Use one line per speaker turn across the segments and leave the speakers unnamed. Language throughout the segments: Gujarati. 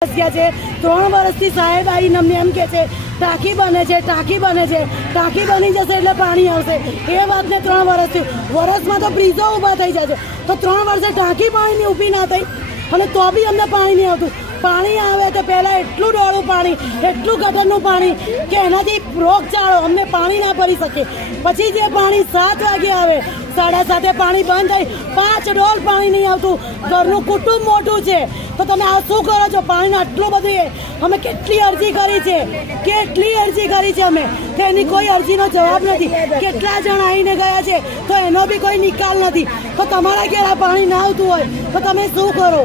ગયા છે. ત્રણ વર્ષથી સાહેબ આવીને અમને એમ કે છે, ટાંકી બને છે, ટાંકી બને છે. ટાંકી બની જશે એટલે પાણી આવશે. એ વાતને ત્રણ વર્ષથી વર્ષમાં તો બ્રિજો ઊભા થઈ જાય છે. તો ત્રણ વર્ષે ટાંકી પાણીની ઊભી ના થઈ. અને તો બી અમને પાણી નહીં આવતું. પાણી આવે તો પહેલાં એટલું ડોળું પાણી, એટલું ગટરનું પાણી કે એનાથી રોગચાળો અમને પાણી ના ભરી શકે. પછી જે પાણી સાત વાગે આવે સાડા સાતે પાણી બંધ થઈ, પાંચ ડોલ પાણી નહીં આવતું. ઘરનું કુટુંબ મોટું છે. તો તમે આ શું કરો છો? પાણીનો આટલું બધું એ અમે કેટલી અરજી કરી છે? કેટલી અરજી કરી છે અમે? કે એની કોઈ અરજીનો જવાબ નથી. કેટલા જણ આવીને ગયા છે? તો એનો બી કોઈ નિકાલ નથી. તો તમારા ઘેર આ પાણી ના આવતું હોય. તો તમે શું કરો?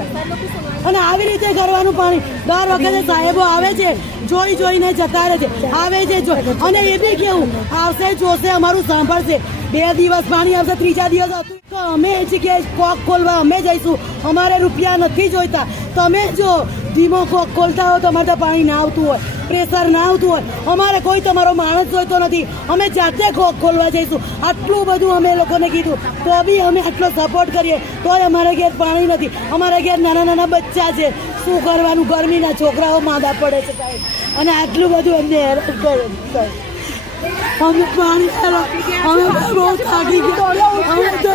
અને આવી રીતે કરવાનું પાણી દર વખતે સાહેબો આવે છે, જોઈ જોઈને જતા રહે છે. આવે છે, જો અને એ બી કેવું, આવશે, જોશે, અમારું સાંભળશે. બે દિવસ પાણી આવશે, ત્રીજા દિવસ હતું. તો અમે એ જગ્યાએ કોક ખોલવા અમે જઈશું. અમારે રૂપિયા નથી જોઈતા. તમે જો ધીમો કોક ખોલતા હો તો અમારે પાણી ના આવતું હોય. પ્રેશર ના આવતું હોય, અમારે કોઈ તમારો માણસ જોઈતો નથી. અમે જાતે ખોલવા જઈશું. આટલું બધું અમે લોકોને કીધું. તો બી અમે આટલો સપોર્ટ કરીએ, તોય અમારા ઘેર પાણી નથી. અમારા ઘેર નાના નાના બચ્ચા છે. શું કરવાનું? ગરમીના છોકરાઓ માંદા પડે છે અને આટલું બધું અમને હેરાન કરે અમે પાણી અમે બહુ થાકી ગયા. તો.